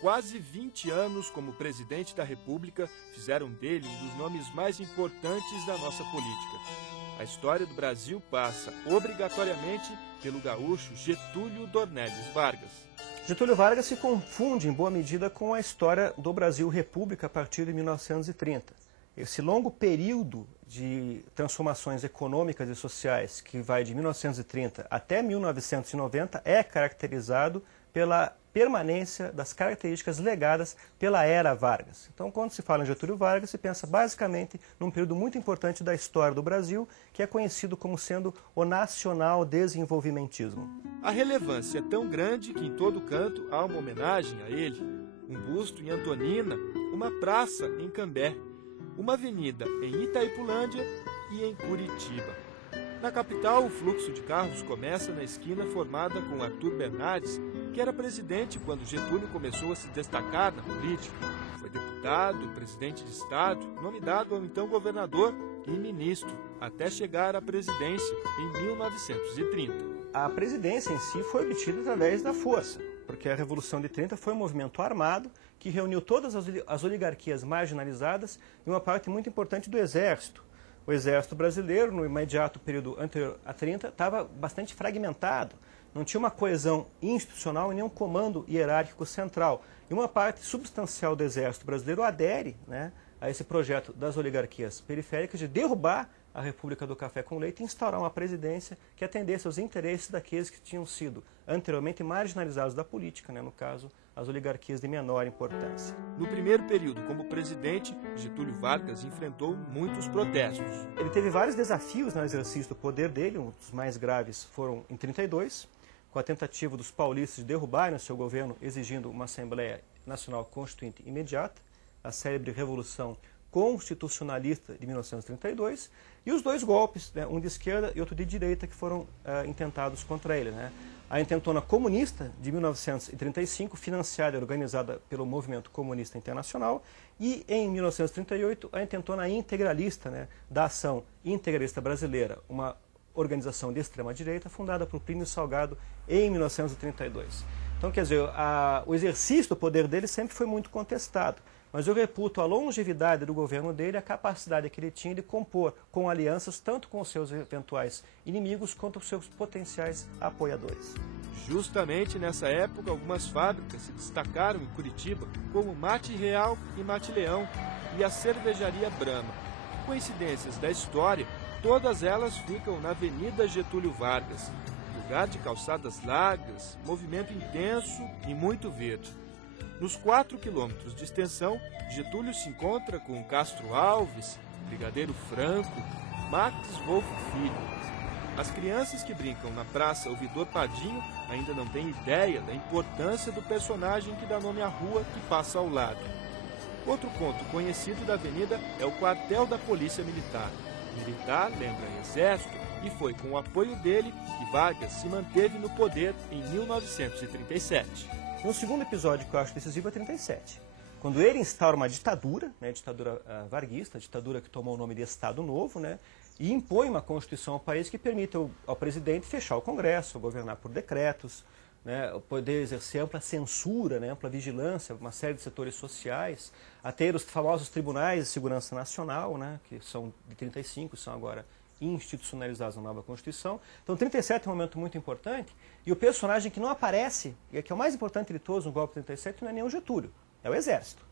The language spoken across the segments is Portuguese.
Quase 20 anos como presidente da República fizeram dele um dos nomes mais importantes da nossa política. A história do Brasil passa, obrigatoriamente, pelo gaúcho Getúlio Dornelles Vargas. Getúlio Vargas se confunde, em boa medida, com a história do Brasil República a partir de 1930. Esse longo período de transformações econômicas e sociais, que vai de 1930 até 1990, é caracterizado pela permanência das características legadas pela era Vargas. Então, quando se fala em Getúlio Vargas, se pensa basicamente num período muito importante da história do Brasil, que é conhecido como sendo o nacional desenvolvimentismo. A relevância é tão grande que em todo canto há uma homenagem a ele. Um busto em Antonina, uma praça em Cambé, uma avenida em Itaipulândia e em Curitiba. Na capital, o fluxo de carros começa na esquina formada com Arthur Bernardes, que era presidente quando Getúlio começou a se destacar na política. Foi deputado, presidente de Estado, nome dado ao então governador e ministro, até chegar à presidência em 1930. A presidência em si foi obtida através da força, porque a Revolução de 30 foi um movimento armado que reuniu todas as oligarquias marginalizadas e uma parte muito importante do Exército. O Exército brasileiro, no imediato período anterior a 30, estava bastante fragmentado. Não tinha uma coesão institucional e nem um comando hierárquico central. E uma parte substancial do Exército brasileiro adere, né, a esse projeto das oligarquias periféricas de derrubar a República do Café com Leite e instaurar uma presidência que atendesse aos interesses daqueles que tinham sido anteriormente marginalizados da política, né, no caso, as oligarquias de menor importância. No primeiro período como presidente, Getúlio Vargas enfrentou muitos protestos. Ele teve vários desafios no exercício do poder dele, um dos mais graves foram em 32, com a tentativa dos paulistas de derrubarem o seu governo, exigindo uma Assembleia Nacional Constituinte imediata, a célebre Revolução Constitucionalista de 1932, e os dois golpes, né, um de esquerda e outro de direita, que foram intentados contra ele, né? A intentona comunista de 1935, financiada e organizada pelo Movimento Comunista Internacional, e em 1938 a intentona integralista, né, da Ação Integralista Brasileira, uma organização de extrema-direita fundada por Plínio Salgado em 1932. Então, quer dizer, o exercício do poder dele sempre foi muito contestado, mas eu reputo a longevidade do governo dele, a capacidade que ele tinha de compor com alianças tanto com os seus eventuais inimigos quanto os seus potenciais apoiadores. Justamente nessa época, algumas fábricas se destacaram em Curitiba, como Mate Real e Mate Leão e a cervejaria Brahma. Coincidências da história, todas elas ficam na Avenida Getúlio Vargas, lugar de calçadas largas, movimento intenso e muito verde. Nos 4 quilômetros de extensão, Getúlio se encontra com Castro Alves, Brigadeiro Franco, Max Wolff Filho. As crianças que brincam na Praça Ouvidor Padinho ainda não têm ideia da importância do personagem que dá nome à rua que passa ao lado. Outro ponto conhecido da avenida é o quartel da Polícia Militar. Militar lembra Exército e foi com o apoio dele que Vargas se manteve no poder em 1937. Um segundo episódio que eu acho decisivo é 37, quando ele instaura uma ditadura, né, ditadura varguista, ditadura que tomou o nome de Estado Novo, né, e impõe uma Constituição ao país que permite ao presidente fechar o Congresso, governar por decretos, né, poder exercer ampla censura, né, ampla vigilância, uma série de setores sociais, a ter os famosos tribunais de segurança nacional, né, que são de 35, são agora institucionalizados na nova Constituição. Então, 37 é um momento muito importante, e o personagem que não aparece, e que é o mais importante de todos no golpe de 37, não é nem o Getúlio, é o Exército.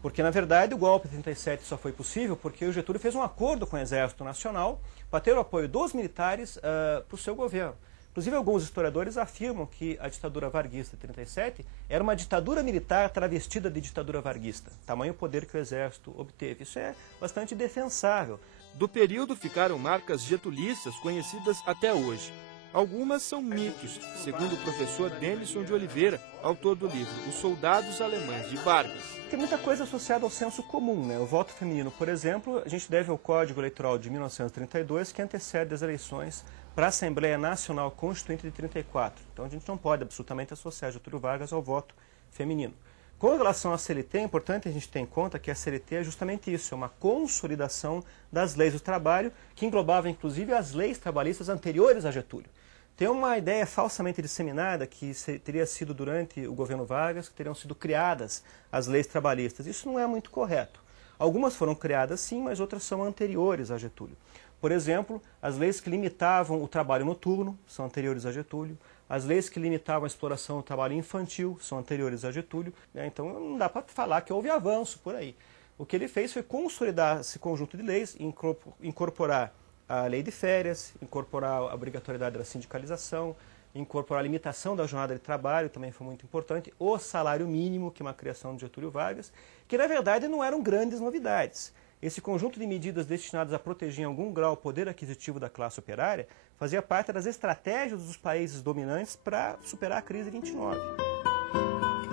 Porque, na verdade, o golpe de 37 só foi possível porque o Getúlio fez um acordo com o Exército Nacional para ter o apoio dos militares para o seu governo. Inclusive, alguns historiadores afirmam que a ditadura varguista de 37 era uma ditadura militar travestida de ditadura varguista, tamanho poder que o Exército obteve. Isso é bastante defensável. Do período ficaram marcas getulistas conhecidas até hoje. Algumas são mitos, segundo o professor Denison de Oliveira, autor do livro Os Soldados Alemães de Vargas. Tem muita coisa associada ao senso comum, né? O voto feminino, por exemplo, a gente deve ao Código Eleitoral de 1932, que antecede as eleições para a Assembleia Nacional Constituinte de 34. Então a gente não pode absolutamente associar Getúlio Vargas ao voto feminino. Com relação à CLT, é importante a gente ter em conta que a CLT é justamente isso, é uma consolidação das leis do trabalho, que englobava inclusive as leis trabalhistas anteriores a Getúlio. Tem uma ideia falsamente disseminada que teria sido durante o governo Vargas, que teriam sido criadas as leis trabalhistas. Isso não é muito correto. Algumas foram criadas sim, mas outras são anteriores a Getúlio. Por exemplo, as leis que limitavam o trabalho noturno são anteriores a Getúlio. As leis que limitavam a exploração do trabalho infantil são anteriores a Getúlio. Então não dá para falar que houve avanço por aí. O que ele fez foi consolidar esse conjunto de leis, incorporar a lei de férias, incorporar a obrigatoriedade da sindicalização, incorporar a limitação da jornada de trabalho, também foi muito importante, o salário mínimo, que é uma criação de Getúlio Vargas, que na verdade não eram grandes novidades. Esse conjunto de medidas destinadas a proteger em algum grau o poder aquisitivo da classe operária fazia parte das estratégias dos países dominantes para superar a crise de 29.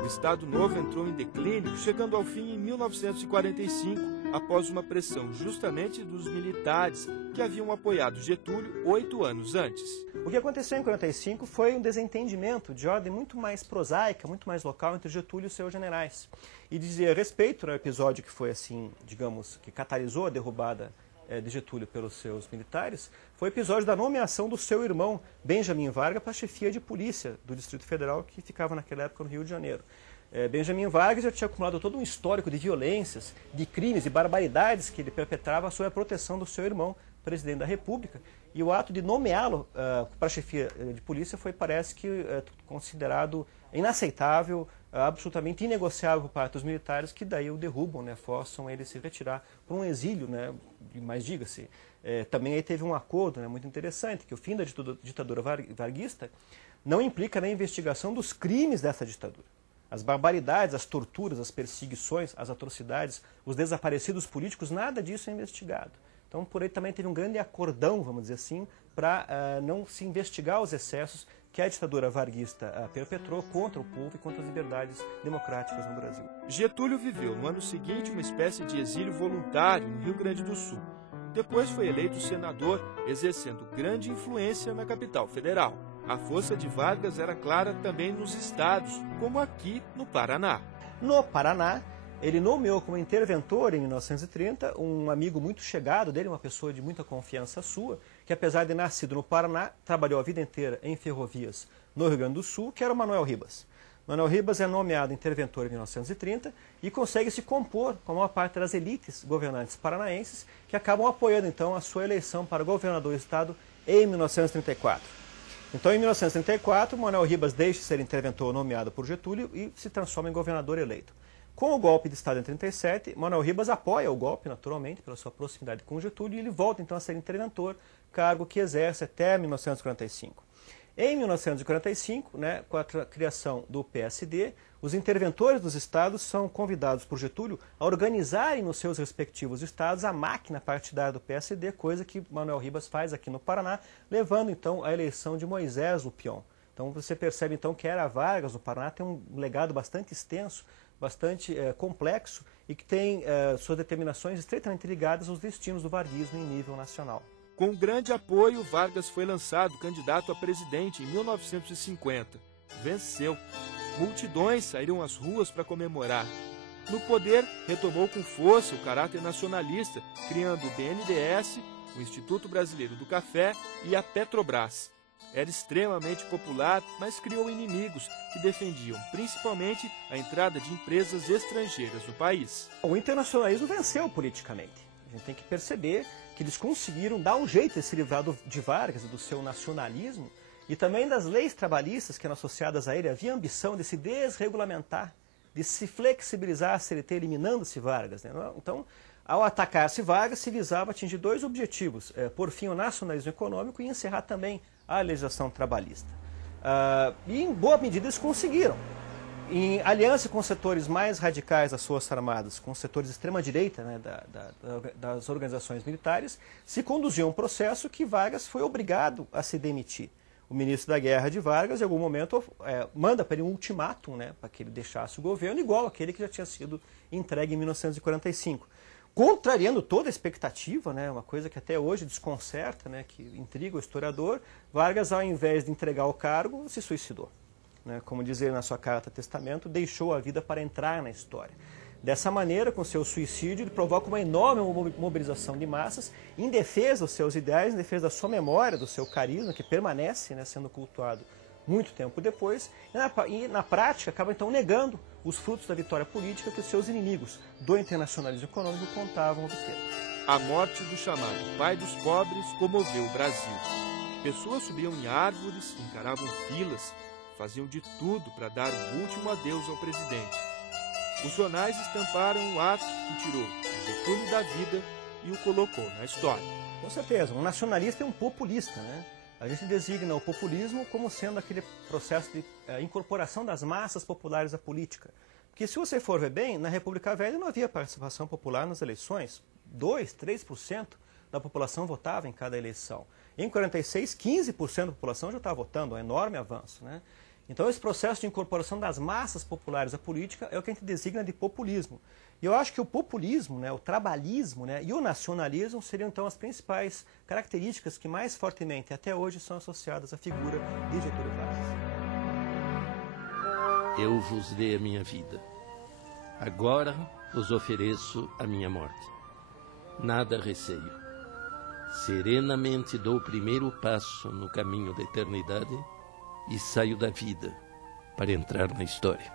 O Estado Novo entrou em declínio, chegando ao fim em 1945, após uma pressão justamente dos militares que haviam apoiado Getúlio 8 anos antes. O que aconteceu em 45 foi um desentendimento de ordem muito mais prosaica, muito mais local entre Getúlio e seus generais. E dizia respeito ao episódio que foi assim, digamos, que catalisou a derrubada de Getúlio pelos seus militares, foi o episódio da nomeação do seu irmão, Benjamin Vargas, para a chefia de polícia do Distrito Federal, que ficava naquela época no Rio de Janeiro. Benjamin Vargas já tinha acumulado todo um histórico de violências, de crimes e barbaridades que ele perpetrava sob a proteção do seu irmão, presidente da República, e o ato de nomeá-lo para a chefia de polícia foi, parece que, considerado inaceitável, absolutamente inegociável por parte dos militares, que daí o derrubam, né, forçam ele a se retirar para um exílio, né, mas diga-se, também aí teve um acordo, né, muito interessante, que o fim da ditadura varguista não implica na investigação dos crimes dessa ditadura. As barbaridades, as torturas, as perseguições, as atrocidades, os desaparecidos políticos, nada disso é investigado. Então, por aí também teve um grande acordão, vamos dizer assim, para não se investigar os excessos que a ditadura varguista perpetrou contra o povo e contra as liberdades democráticas no Brasil. Getúlio viveu no ano seguinte uma espécie de exílio voluntário no Rio Grande do Sul. Depois foi eleito senador, exercendo grande influência na capital federal. A força de Vargas era clara também nos estados, como aqui no Paraná. No Paraná, ele nomeou como interventor, em 1930, um amigo muito chegado dele, uma pessoa de muita confiança sua, que apesar de nascido no Paraná, trabalhou a vida inteira em ferrovias no Rio Grande do Sul, que era o Manuel Ribas. Manuel Ribas é nomeado interventor em 1930 e consegue se compor com a maior parte das elites governantes paranaenses, que acabam apoiando então a sua eleição para governador do estado em 1934. Então, em 1934, Manuel Ribas deixa de ser interventor nomeado por Getúlio e se transforma em governador eleito. Com o golpe de Estado em 1937, Manuel Ribas apoia o golpe, naturalmente, pela sua proximidade com Getúlio, e ele volta então a ser interventor, cargo que exerce até 1945. Em 1945, né, com a criação do PSD, os interventores dos estados são convidados por Getúlio a organizarem nos seus respectivos estados a máquina partidária do PSD, coisa que Manuel Ribas faz aqui no Paraná, levando então à eleição de Moisés Lupion. Então você percebe então que Era Vargas, no Paraná, tem um legado bastante extenso, bastante complexo e que tem suas determinações estreitamente ligadas aos destinos do varguismo em nível nacional. Com grande apoio, Vargas foi lançado candidato a presidente em 1950. Venceu. Multidões saíram às ruas para comemorar. No poder, retomou com força o caráter nacionalista, criando o BNDES, o Instituto Brasileiro do Café e a Petrobras. Era extremamente popular, mas criou inimigos que defendiam principalmente a entrada de empresas estrangeiras no país. O internacionalismo venceu politicamente. A gente tem que perceber que eles conseguiram dar um jeito de se livrar de Vargas e do seu nacionalismo e também das leis trabalhistas que eram associadas a ele. Havia a ambição de se desregulamentar, de se flexibilizar a CLT, eliminando-se Vargas, né? Então, ao atacar-se Vargas, se visava atingir dois objetivos: por fim o nacionalismo econômico e encerrar também a legislação trabalhista. E em boa medida eles conseguiram. Em aliança com setores mais radicais das Forças Armadas, com setores de extrema-direita, né, das organizações militares, se conduziu um processo que Vargas foi obrigado a se demitir. O ministro da Guerra de Vargas, em algum momento, manda para ele um ultimátum, né, para que ele deixasse o governo, igual aquele que já tinha sido entregue em 1945. Contrariando toda a expectativa, né, uma coisa que até hoje desconcerta, né, que intriga o historiador, Vargas, ao invés de entregar o cargo, se suicidou. né, como diz ele na sua carta testamento, deixou a vida para entrar na história. Dessa maneira, com seu suicídio, ele provoca uma enorme mobilização de massas em defesa dos seus ideais, em defesa da sua memória, do seu carisma, que permanece, né, sendo cultuado muito tempo depois, e na prática acaba então negando os frutos da vitória política que os seus inimigos do internacionalismo econômico contavam obter. A morte do chamado pai dos pobres comoveu o Brasil. Pessoas subiam em árvores, encaravam filas, faziam de tudo para dar o último adeus ao presidente. Os jornais estamparam o ato que tirou Getúlio da vida e o colocou na história. Com certeza, um nacionalista é um populista, né? A gente designa o populismo como sendo aquele processo de incorporação das massas populares à política. Porque se você for ver bem, na República Velha não havia participação popular nas eleições. 2%, 3% da população votava em cada eleição. Em 46, 15% da população já estava votando, um enorme avanço, né? Então esse processo de incorporação das massas populares à política é o que a gente designa de populismo. E eu acho que o populismo, né, o trabalhismo, né, e o nacionalismo seriam então as principais características que mais fortemente até hoje são associadas à figura de Getúlio Vargas. Eu vos dei a minha vida. Agora vos ofereço a minha morte. Nada receio. Serenamente dou o primeiro passo no caminho da eternidade e saio da vida para entrar na história.